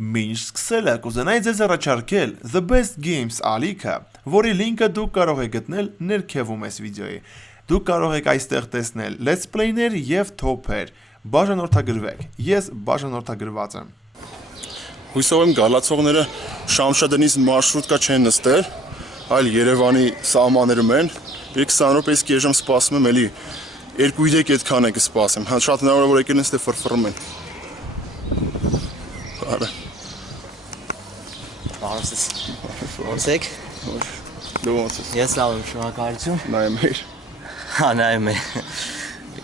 Մինչ սկսելը կուզենայի ձեզ առաջարկել The Best Games ալիքը, որի լինքը դուք կարող եք գտնել ներքևում այս վիդեոյի։ Դուք կարող եք այստեղ տեսնել Let's Play-ներ և Top-եր, բաժանորդագրվեք, ես բաժանորդագրված եմ։ Հույսով եմ գալացողները Շամշադենից մարշրուտկա չեն նստել, այլ Երևանի սահմաններում են, 20 րոպեից կես ժամ սպասում եմ, էլի 2-3 այդքան եք սպասեմ, շատ հնարավոր է որ եկել են ստե ֆրֆռում են։ Բարը։ Բարսես։ Ոնց եք։ Դու ոնց ես։ Ես լավ եմ, շնորհակալություն։ Նայեմ մեր։ Հա, նայեմ է։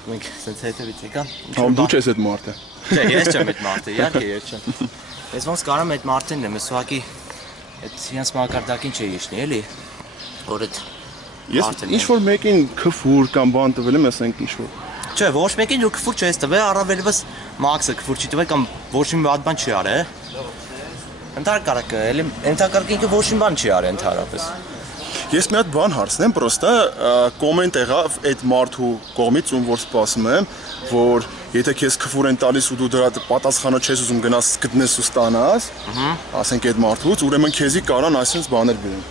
Մենք սենց հետևից եկա։ Համ դու չես այդ մարդը։ Չէ, ես չեմ այդ մարդը, իհարկե ես չեմ։ Ես ոնց կարամ այդ մարդերն եմ, ես ուղղակի այդ իրենց մակարդակին չէի իջնի, էլի։ Որ այդ Ես ինչ-որ մեկին քֆուր կամ բան տվել եմ, ասենք ինչ-որ։ Չէ, ոչ մեկին դու քֆուր չես տվել, առավելևս Մաքսը քֆուր չի տվել կամ ոչ մի վատ բան չի արել։ Ընդհանրակարգ, էլի ընդհանրակարգ ինքը ոչ մի բան չի արել ընդհանրապես։ Ես մի հատ բան հարցնեմ, պրոստը կոմենտ եղավ այդ մարդու կողմից, ում որ սպասում եմ, որ եթե քեզ քֆուր են տալիս ու դու դրա պատասխանը չես ուզում գնաս գտնես ու ստանաս, ասենք այդ մարդուց, ուրեմն քեզի կարան այսպես բաներ բերեն։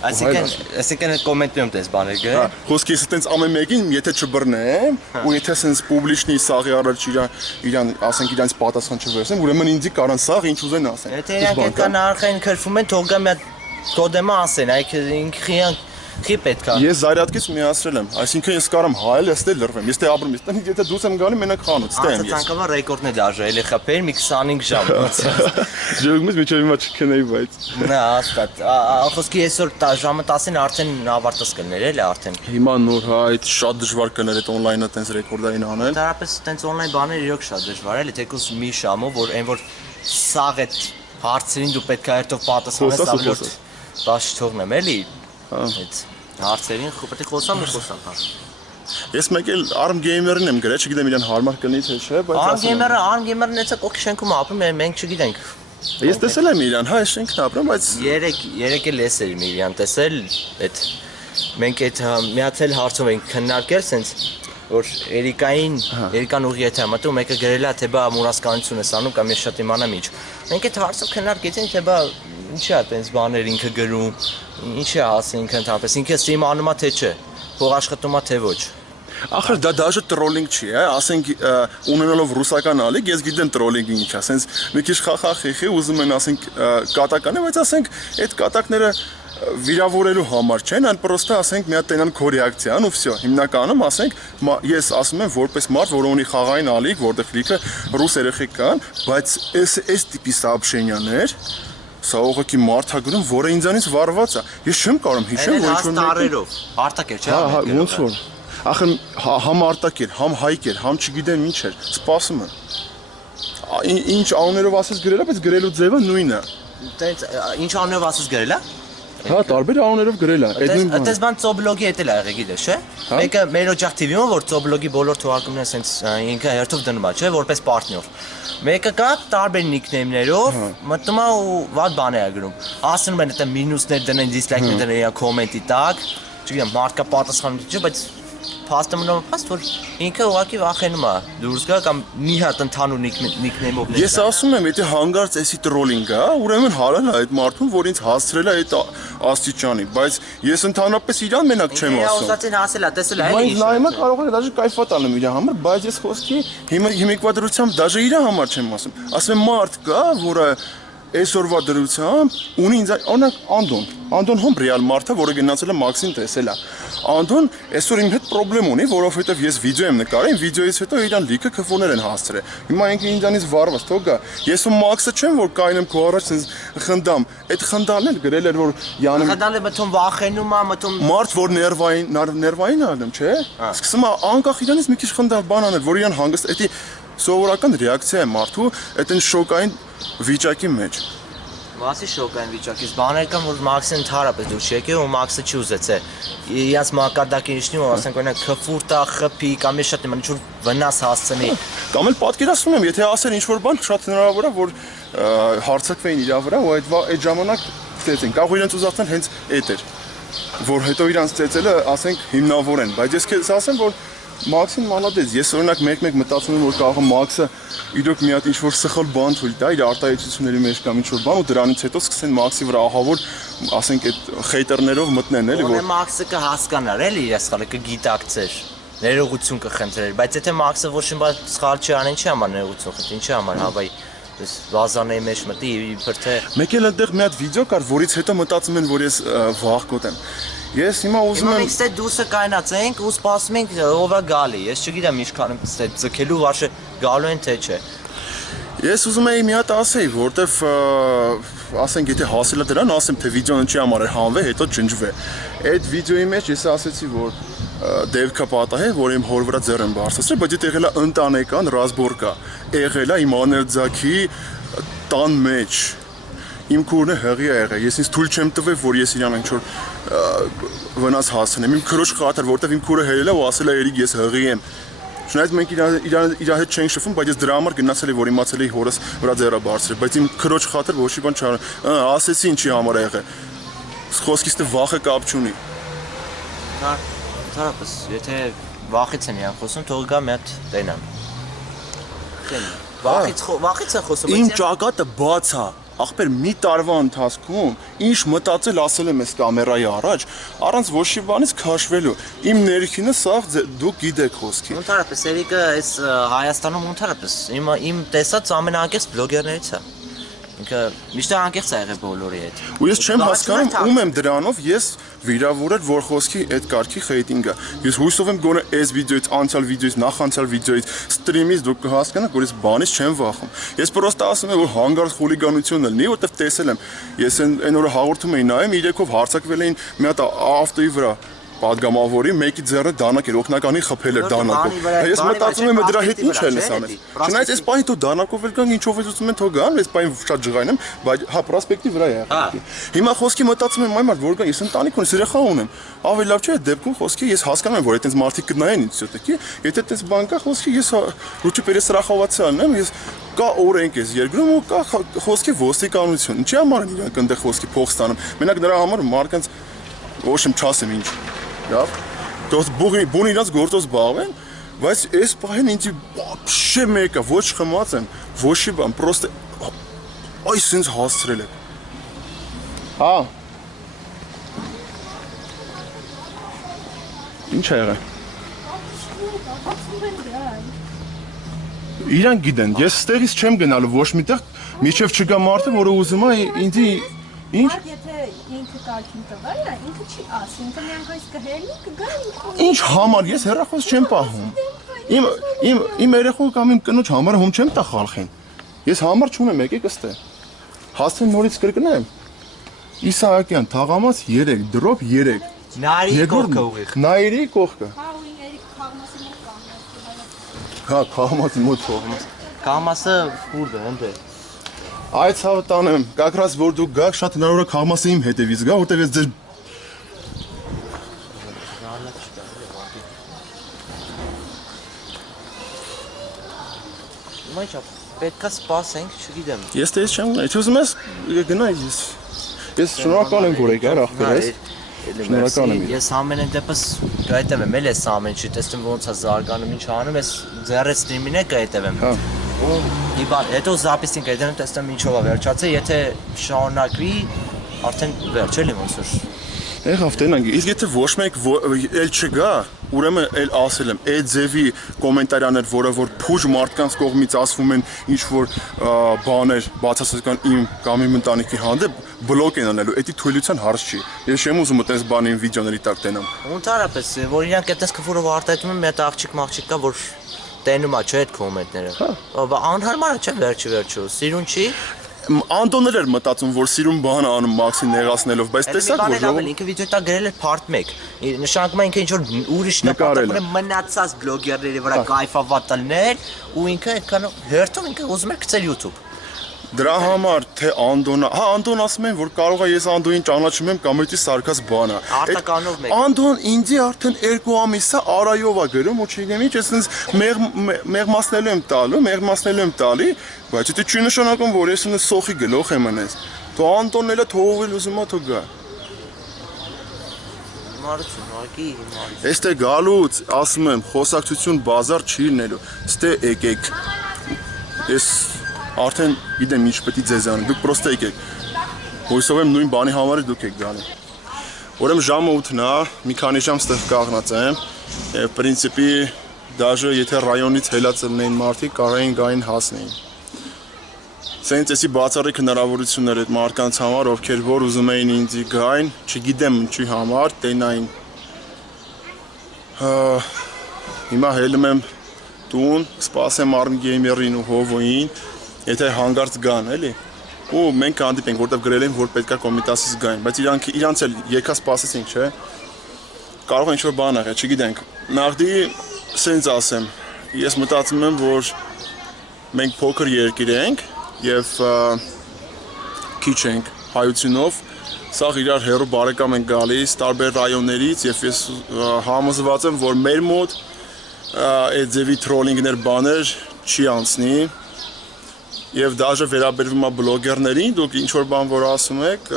Այսինքն այդ կոմենտներում տես բաներ գրել։ Խոսքի ես այտենց ամեն մեկին, եթե չբռնեմ, ու եթե sense պուբլիչնի սաղի առաջ իրան, ասենք իրանց պատասխան չվերցնեմ, ուրեմն ինձի կարան սաղ ինչ ուզեն ասեն։ Եթե իրանք այդքան արխային քրֆում են, թող գա մի հատ կոդեմը ասեն, այք ինքը խի պետք է։ Ես զարյատկից միացրել եմ, այսինքն ես կարամ հայել, ստե լրվեմ, ես դե ապրում եմ, եթե դուս եմ գալի մենակ խանութ, ստե եմ ես։ Ցանկաբար ռեկորդն է դաժե, էլի խփեր մի 25 ժամ։ Ժողովուրդը միջև հիմա չքնեի, բայց։ Նա հաստատ, խոսքի այսօր ժամը 10-ին արդեն ավարտած կլներ, էլի արդեն։ Հիմա նոր հա, այդ շատ դժվար կներ այդ on-line-ը տենց ռեկորդային անել։ Դարապես տենց on-line բաներ իրոք շատ դժվար է, թեկուզ մի ժամով, որ այն որ սաղ այդ հարցերին դու պետք է երթով պատասխանես, ավելորդ բաց չթողնեմ, էլի։ Այդ հարցերին պետք է խոսամ ու խոսամ, հա։ Ես մեկ էլ ARM gamer-ին եմ գրել, չգիտեմ իրան հարմար կլինի թե չէ, բայց ARM gamer-ն էցա կողքի շենքում ապրում է, մենք չգիտենք։ Ես տեսել եմ իրան, հա, այս շենքն ապրում, բայց երեք էլ ես եմ իրան տեսել, այդ մենք այդ միացել հարցով ենք քննարկել, սենց որ Երիկան ուղի եթե մտու մեկը գրել է թե բա մուրասկանություն ես անում կամ ես շատ իմանամ ինչ։ Մենք այդ հարցով քննարկեցինք թե բա ինչ է այդպես բաներ ինքը գրում, ինչ է ասում ինքը ընդհանրապես, ինքը իմանում է թե չէ, փող աշխատում է թե ոչ։ Ախր դա դաժե տրոլինգ չի, հա, ասենք ունենալով ռուսական ալիք, ես գիտեմ տրոլինգը ինչ է, ասենց մի քիչ խախախիխի ուզում են ասենք կատական է, բայց ասենք այդ կատակները վիրավորելու համար չեն, այլ պրոստը ասենք մի հատ տենան քո ռեակցիան ու վсё։ Հիմնականում ասենք ես ասում եմ որպես մարդ, որ ունի խաղային ալիք, որտեղ լիքը ռուս երեխեք կան, բայց այս տիպի սաբշենյաներ սա ուղղակի մարդագրում, որը ինձանից վարված է։ Ես չեմ կարող հիշել, որ ինչ-որ տարերով արտակ էր, չէ՞։ Հա, ոնց որ։ Ախր համ արտակ էր, համ հայկ էր, համ չգիտեմ ինչ էր, սպասում եմ։ Ինչ անուններով ասես գրել է, բայց գրելու ձևը նույնն է։ Տենց ինչ անունով ասես գրել է։ Հա, տարբեր անուններով գրել է։ Այդպես բան Ծոբլոգի հետ էլ ա եղել, գիտես, չէ՞։ Մեկը մեր օջախ TV-ում, որ Ծոբլոգի բոլոր թողարկումները ասենց ինքը հերթով դնում է, չէ՞, որպես պարտներ։ Մեկը կա տարբեր նիկնեյմներով, մտնում է ու վատ բան է գրում։ Ասում են այդ մինուսներ դնեն, դիսլայքներ դնեն իր կոմենտի տակ, չգիտեմ, մարդկա պատասխանում չէ, բայց փաստը մնում է, որ ինքը ուղղակի վախենում է դուրս գա կամ մի հատ ընդհանուր նիկնեյմով Ես ասում եմ, եթե հանգարց էսի տրոլինգ է, ուրեմն հարել է այդ մարդուն, որ ինձ հասցրել է այդ աստիճանի, բայց ես ընդհանրապես իրան մենակ չեմ ասում։ Ուզածին հասել է, տեսել է, Բայց նայմը կարող է դաժե կայֆա տալեմ իր համար, բայց ես խոսքի հիմիկվա դրությամբ դաժե իր համար չեմ ասում։ Ասում եմ մարդ կա, որը այսօրվա դրությամբ ունի ինձ օրինակ Անդոն հոմ ռեալ մարդը, որը գնացել է Մաքսին տեսել է։ Անդոն այսօր իմ հետ խնդրեմ ունի, որովհետև ես վիդեո եմ նկարել, վիդեոից հետո իրան լիքը քֆոներ են հասցրել։ Հիմա ինքը ինձանից վարված, թող գա։ Ես ու Մաքսը չեմ, որ կայնեմ քո առաջ խնդամ։ Այդ խնդալն էլ գրել էր, որ Յանը խնդալը մտում վախենում է, մտում մարդ, որ ներվային ալում, չէ։ Սկսում է անկախ իրանից մի քիչ խնդալ բան անել, որ իրան հանգիստ էդի սովորական ռեակցիա է մարդու այդ են շոկային վիճակի մեջ։ Մասի շոկային վիճակից բաներ կան, որ Մաքսը ընդհանրապես դու չեկի ու Մաքսը չի ուզեցել։ Իրանց մակարդակին իջնի ու ասենք օրինակ քֆուր տա, խփի կամ ես շատ իմ ինչ-որ վնաս հասցնի։ Կամ էլ պատկերացնում եմ, եթե ասեն ինչ-որ բան, շատ հնարավոր է, որ հարցակվեին իր վրա ու այդ ժամանակ ծեծեն։ Կարող իրենց ուզածն հենց այդ էր, որ հետո իրանց ծեծելը ասենք հիմնավոր են, բայց ես քեզ ասեմ, որ Մաքսին մալադես, ես օրինակ մեկ-մեկ մտածում եմ, որ կարող է Մաքսը իրոք մի հատ ինչ-որ սխալ բան թույլ տա, իր արտահայտությունների մեջ կամ ինչ-որ բան ու դրանից հետո սկսեն Մաքսի վրա ահավոր, ասենք այդ խեյտերներով մտնեն, էլի, որ Մաքսը կհասկանար, էլի, ես խալը կգիտակցեր, ներողություն կխնդրեր, բայց եթե Մաքսը ոչ մի բան սխալ չի անեն, ինչի համար ներողություն խնդրի, ինչի համար, հավայ Ես վազանեի մեջ մտի, իբր թե մեկ էլ այնտեղ մի հատ վիդեո կար, որից հետո մտածում են, որ ես վախկոտ եմ։ Ես հիմա ուզում եմ Մենք դուսը կայնացենք ու սպասում ենք ով է գալի։ Ես չգիտեմ ինչքան եմ ձգելու, վաշը գալու են թե չէ։ Ես ուզում էի մի հատ ասեի, որտեվ ասենք եթե հասել է դրան, ասեմ թե վիդեոն ինչի համար է հանվել, հետո ջնջվե։ Այդ վիդեոյի մեջ ես ասեցի, որ դեպքը պատահ է, որ իմ հոր վրա ձեռ եմ բարձրացրել, բայց դա եղել է ընտանեկան ռազմորկա։ Եղել է իմ աներձակի տան մեջ։ Իմ քուրը հղի է եղել։ Ես ինձ թույլ չեմ տվել, որ ես իրան ինչ-որ վնաս հասցնեմ։ Իմ քրոջ խաթար, որտեվ իմ քուրը հերել է ու ասել է երիկ ես հղի եմ։ Շնայած մենք իր հետ չենք շփվում, բայց ես դրա համար գնացել եմ, որ իմացել էի հորս վրա ձեռը բարձրել, բայց իմ քրոջ խաթար ոչի բան չար։ Ասեցի ինչի համար է եղել։ Խոսքից դե վախը կապ չունի։ Թարապս, եթե վախից են իրան խոսում, թող գա մի հատ տենան։ Վախից է խոսում, Իմ ճակատը բաց է։ Ախպեր մի տարվա ընթացքում ինչ մտածել ասել եմ այս կամերայի առաջ, առանց ոչ մի բանից քաշվելու։ Իմ ներքինը սաղ դուք գիտեք խոսքի։ Ընդհանրապես Էրիկը այս Հայաստանում ընդհանրապես իմ տեսած ամենաանկեղծ բլոգերներից է։ Ինքը միշտ անկեղծ է եղել բոլորի հետ։ Ու ես չեմ հասկանում ում եմ դրանով ես վիրավորել, որ խոսքի այդ կարգի խեյտինգը։ Ես հույսով եմ գոնե այս վիդեոից, անցյալ վիդեոից, նախանցյալ վիդեոից, ստրիմից դուք կհասկանաք, որ ես բանից չեմ վախում։ Ես պրոստը ասում եմ, որ հանգարց խուլիգանություն լինի, որտեվ տեսել եմ։ Ես այն օրը հաղորդում էի նայում, իրեքով հարձակվել էին մի հատ ավտոյի վրա։ Պատգամավորի մեկի ձեռը դանակ էր, օգնականի խփել էր դանակով։ Ես մտածում եմ դրա հետ ինչ էլ ես անել։ Չնայած այս պահին դու դանակով էլ կան, ինչով ես ուզում եմ թող գան, այս պահին շատ ջղայն եմ, բայց հա պրոսպեկտի վրա է եղել։ Հիմա խոսքի մտածում եմ այմար որ կան, ես ընտանիք ունեմ, երեխա ունեմ։ Ավելի լավ չէ այդ դեպքում խոսքի ես հասկանում եմ, որ այդպես մարդիկ կնայեն ինձ ցոտեկի, եթե այդպես բան կա, խոսքի ես լուչի перестраховаться-ն եմ, ես կա օրենք ես երկրում ու կա խոսքի ոստիկանություն։ Ինչի համար են իրանք այնտեղ խոսքի փող ստանում։ Մենակ նրա համար մարկանց ոչ եմ չասեմ ինչ։ Լավ։ Դոս բուն իրաց գործոս զբաղվեն, բայց այս պահին ինձ вообще մեկը ոչ խմած եմ, ոչ մի բան, պրոստը այս ինձ հասցրել է։ Հա։ Ինչ է եղել։ Իրանք գիտեն, ես ստեղից չեմ գնալու ոչ միտեղ, միջև չգա մարդը, որը ուզում է ինձ ինչ։ Եթե ինքը կարգին տվել է, ինքը չի ասի, ինքը միանգամից կհերի, կգա ինքը։ Ինչ համար, ես հեռախոս չեմ պահում։ Իմ երեխու կամ իմ կնոջ համար հում չեմ տա խալխին։ Ես համար չունեմ, եկեք ըստե։ Հասցեն նորից կրկնեմ։ Իսահակյան, թաղամաս 3, դրոպ 3։ Նայրի կողքը ուղիղ։ Նայրի կողքը։ Հա ու իների խաղմասի մոտ կանգնած։ Հա, խաղամասի մոտ կողմը։ Կամասը ֆուրդը ընդ է։ Այդ ցավը տանեմ, как раз որ դուք գաք շատ հնարավոր է խաղմասը իմ հետևից գա, որտեվ ես ձեր Մայչա, պետքա սպասենք, չգիտեմ։ Ես դες չեմ գնա, եթե ուզում ես գնա ես շնորհակալ եմ որ եկար ախպեր ես։ Շնորհակալ եմ։ Ես ամեն դեպս կհետևեմ էլ այս ամեն ինչի, տեսնեմ ոնց է զարգանում, ինչ անում, ես ձեռը ստրիմին է կհետևեմ։ Հա։ Ու իբան, հետո զապիսին կհետևեմ, տեսնեմ ինչով է վերջացել, եթե շարունակվի, արդեն վերջ էլի ոնց որ։ Եղավ տենանք, իսկ եթե ոչ մեկ էլ չգա, ուրեմն էլ ասել եմ, այդ ձևի կոմենտարիաներ, որը որ փուժ մարդկանց կողմից ասվում են ինչ որ բաներ բացասական իմ կամ իմ ընտանիքի հանդեպ բլոկ են անելու, դա թույլության հարց չի։ Ես չեմ ուզում այդպես բանի իմ վիդեոների տակ տենամ։ Ընդհանրապես, որ իրանք այդպես քֆուրով արտահայտում են, մի հատ աղջիկ կա, որ տենում է, չէ՞ այդ կոմենտները։ Անհարմար է, չէ՞ վերջը, սիրուն չի։ Անդոնել էր մտածում, որ սիրուն բան է անում Մաքսին նեղացնելով, բայց տեսակ որ ժողովուրդը ինքը վիդեո տա գրել էր part 1։ Նշանակում է ինքը ինչ որ ուրիշ նպատակ ունի մնացած բլոգերների վրա կայֆավատ լինել ու ինքը այդքան հերթում ինքը ուզում էր գցել YouTube։ Դրա համար թե Անդոնը, հա Անդոն ասում են, որ կարող է ես Անդոին ճանաչում եմ կամ էդի սարկած բան է։ Արտականով մեկ։ Անդոն ինձի արդեն 2 ամիս է արայով է գրում, ու չգիտեմ ինչ, ես ինձ մեղմացնելու եմ տալի, բայց դա չի նշանակում, որ ես ինձ սոխի գլուխ եմ անես։ Դու Անդոնն էլ թողել ուզում է թող գա։ Հիմարություն, ուղղակի հիմարություն։ Էստե գալուց ասում եմ խոսակցություն բազար չի լինելու։ Ստե եկեք։ Ես արդեն գիտեմ ինչ պետք է ձեզ անի։ Դուք պրոստը եկեք։ Հույսով եմ նույն բանի համար դուք եք գալի։ Ուրեմն ժամը 8-ն է, մի քանի ժամ ստեղ կաղնած եմ։ Եվ պրինցիպի դաժե եթե ռայոնից հելած լինեին մարդիկ, կարող էին գային հասնեին։ Սենց էսի բացառիկ հնարավորություններ այդ մարդկանց համար, ովքեր որ ուզում էին ինձ գային, չգիտեմ ինչի համար, տենային։ Հիմա հելում եմ տուն, սպասեմ Army Gamer-ին ու Հովոյին, եթե հանգարց գան, էլի։ Ու մենք հանդիպենք, որտեվ գրել են, որ պետքա Կոմիտասից գային, բայց իրանց էլ եկա սպասեցինք, չէ։ Կարող է ինչ-որ բան եղել, չգիտենք։ Նախդի սենց ասեմ, ես մտածում եմ, որ մենք փոքր երկիր ենք եւ քիչ ենք հայությունով, սաղ իրար հերո բարեկամ են գալիս տարբեր ռայոններից եւ ես համոզված եմ, որ մեր մոտ այդ ձևի թրոլինգներ բաներ չի անցնի եւ դաժե վերաբերվում է բլոգերներին, դուք ինչ որ բան որ ասում եք,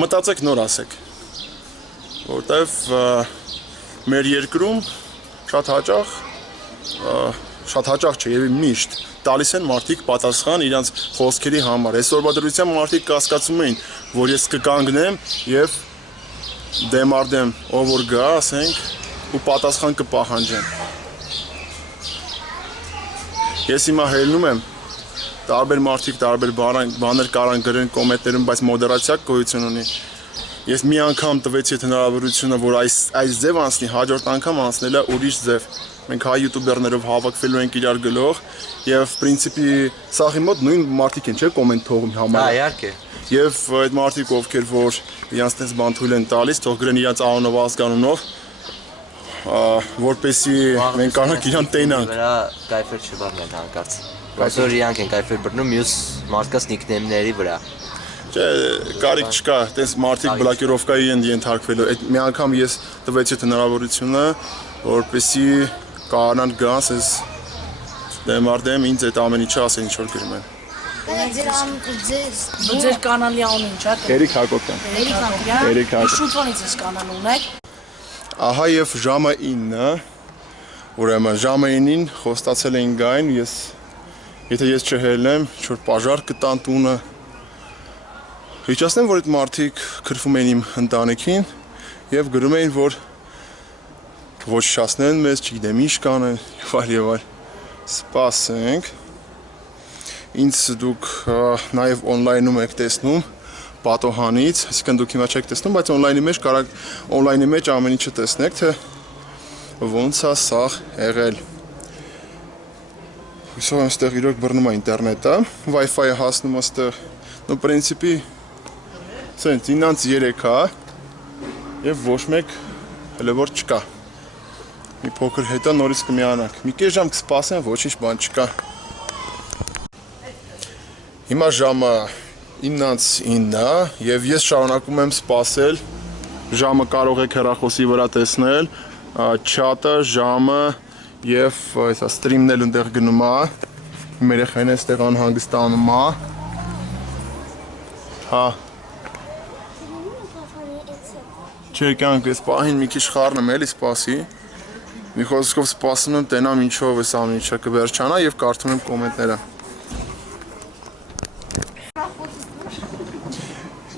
մտածեք նոր ասեք, որտեվ մեր երկրում շատ հաճախ չէ եւ միշտ տալիս են մարդիկ պատասխան իրենց խոսքերի համար։ Այսօրվա դրությամբ մարդիկ կասկածում էին, որ ես կկանգնեմ եւ դեմ արդեմ ով որ գա, ասենք, ու պատասխան կպահանջեմ։ Ես հիմա հելնում եմ, տարբեր մարդիկ տարբեր բաներ կարան գրեն կոմենտներում, բայց մոդերացիա գոյություն ունի։ Ես մի անգամ տվեցի այդ հնարավորությունը, որ այս ձև անցնի, հաջորդ անգամ անցնել է ուրիշ ձև։ Մենք հայ յութուբերներով հավաքվելու ենք իրար գլող եւ պրինցիպի սաղի մոտ նույն մարդիկ են, չէ՞, կոմենտ թողում համար։ Հա, իհարկե։ Եվ այդ մարդիկ ովքեր որ իրանց տես բան թույլ են տալիս, թող գրեն իրանց անունով ազգանունով, որպեսի մենք կարողանանք իրան տենանք։ Վրա կայֆեր չբռնեն հանկարծ։ Ոնց որ իրանք են կայֆեր բռնում մյուս մարդկանց նիկնեյմների վրա։ Չէ, կարիք չկա, տես մարդիկ բլոկիրովկայի են ենթարկվելու։ Այդ մի անգամ ես տվեցի այդ հնարավորությունը, որպեսի կարողանան գան, ես դեմ արդեմ ինձ այդ ամեն ինչը ասեն ինչ որ գրում են։ Ձեր կանալի անունը ինչա՞։ Էրիկ Հակոբյան։ Էրիկ Հակոբյան։ Շուտվանից ես կանալ ունեք։ Ահա եւ ժամը 9-ը, ուրեմն ժամը 9-ին խոստացել էին գային, եթե ես չհելնեմ, ինչ-որ պաժար կտան տունը։ Հիշեցնեմ, որ այդ մարդիկ քրվում էին իմ ընտանիքին եւ գրում էին, որ ոչնչացնեն մեզ, չգիտեմ ինչ կանեն, եւ այլ։ Սպասենք։ Ինձ դուք նաեւ on-line-ում եք տեսնում պատոհանից, այսինքն դուք հիմա չեք տեսնում, բայց on-line-ի մեջ ամեն ինչը տեսնեք, թե ոնց է սա եղել։ Հույսով եմ ստեղ իրոք բռնում է ինտերնետը, Wi-Fi-ը հասնում է ստեղ, նո պրինցիպի սենց 9-3 է եւ ոչ մեկ հələ որ չկա։ Մի փոքր հետո նորից կմիանանք։ Մի կես ժամ կսպասեմ, ոչինչ բան չկա։ Հիմա ժամը 9:09 է եւ ես շարունակում եմ սպասել։ Ժամը կարող եք հեռախոսի վրա տեսնել, չաթը, ժամը եւ այսա սթրիմն էլ այնտեղ գնում է։ Իմ երեխային էստեղ անհանգստանում է։ Հա։ Չէ, կյանք էս պահին մի քիչ խառնում էլի սպասի։ Մի խոսքով սպասում եմ տենամ ինչով էս ամեն ինչը կվերջանա եւ կարդում եմ կոմենտները։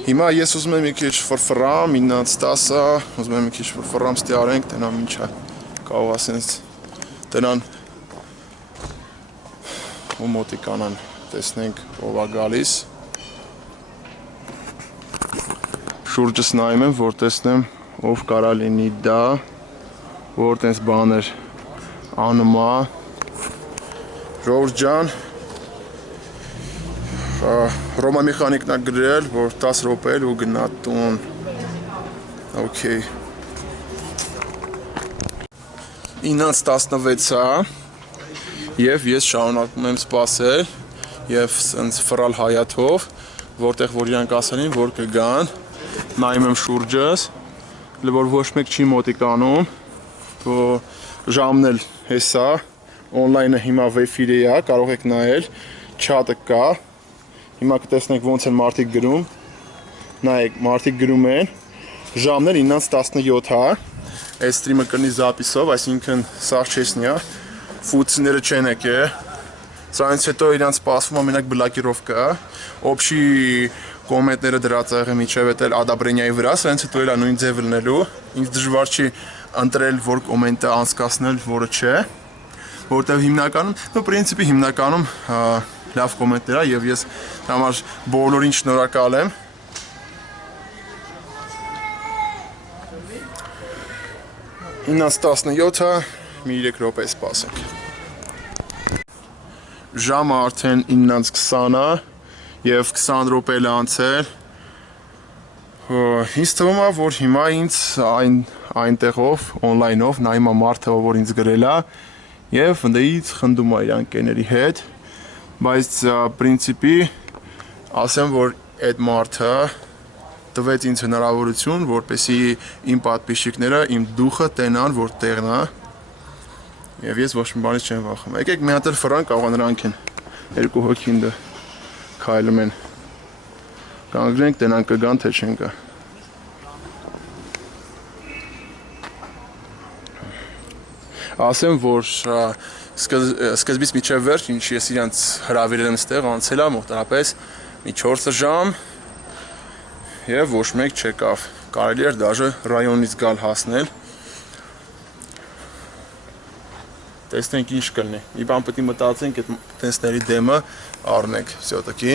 Հիմա ես ուզում եմ մի քիչ ֆրֆռամ, 9:10-ը, ուզում եմ մի քիչ ֆրֆռամ ստի արենք, տենամ ինչա։ Կարող ասենց տենան ու մոտիկանան տեսնենք ով է գալիս։ Շուրջս նայում եմ, որ տեսնեմ ով կարա լինի դա, որ տես բաներ անում է։ Ժողովուրդ ջան, Ռոմա մեխանիկն է գրել, որ 10 րոպե էլ ու գնա տուն։ Okay։ 9:16 է եւ ես շարունակում եմ սպասել եւ սենց ֆռալ հայաթով, որտեղ որ իրանք ասել են, որ կգան։ Նայում եմ շուրջս, որ ոչ մեկ չի մոտիկանում, որ ժամն էլ հեսա, on-line-ը հիմա վեֆիրի է, կարող եք նայել, չաթը կա, հիմա կտեսնեք ոնց են մարդիկ գրում, նայեք, մարդիկ գրում են, ժամն է 9:17, այս ստրիմը կլինի զապիսով, այսինքն սարչեսնյա, ֆուտսիները չեն եկե, սրանից հետո իրանց սպասվում է մենակ բլակիրովկա, օբշի կոմենտները դրած եղը միջև էլ ադաբրենյայի վրա, սրանից հետո էլ նույն ձևը լինելու, ինձ դժվար չի ընտրել, որ կոմենտը անցկացնել, որը չէ, որտեղ հիմնականում, պրինցիպի հիմնականում լավ կոմենտներ է եւ ես համար բոլորին շնորհակալ եմ։ 9:17-ը մի 3 րոպե սպասենք։ Ժամը արդեն 9:20-ը եւ 20 րոպե էլ անցել։ Ինձ թվում է, որ հիմա ինձ այնտեղով on-line-ով նայում է մարդը, որ ինձ գրել է եւ ընդդից խնդում է իր ընկերների հետ, բայց պրինցիպի ասեմ, որ այդ մարդը տվեց ինձ հնարավորություն, որպեսզի իմ պատպիսчикները իմ դուխը տենան, որ տեղն է։ Եվ ես ոչ մի բանից չեմ վախում։ Եկեք մի հատ էլ ֆրան կարող նրանք են երկու հոգին դա քայլում են։ Կանգնենք, տենան կգան, թե չեն գա։ Ասեմ, որ սկզբից միջև վերջ, ինչ ես իրանց հրավիրել եմ ստեղ, անցել է մոտավորապես մի 4 ժամ եւ ոչ մեկ չեկավ։ Կարելի էր դաժե ռայոնից գալ հասնել։ Տեսնենք ինչ կլինի։ Մի բան պետք է մտածենք այդ տենսների դեմը առնենք, всё-таки։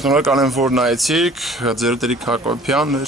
Շնորհակալ եմ, որ նայեցիք։ Ձեր Տերիկ Հակոբյանն էր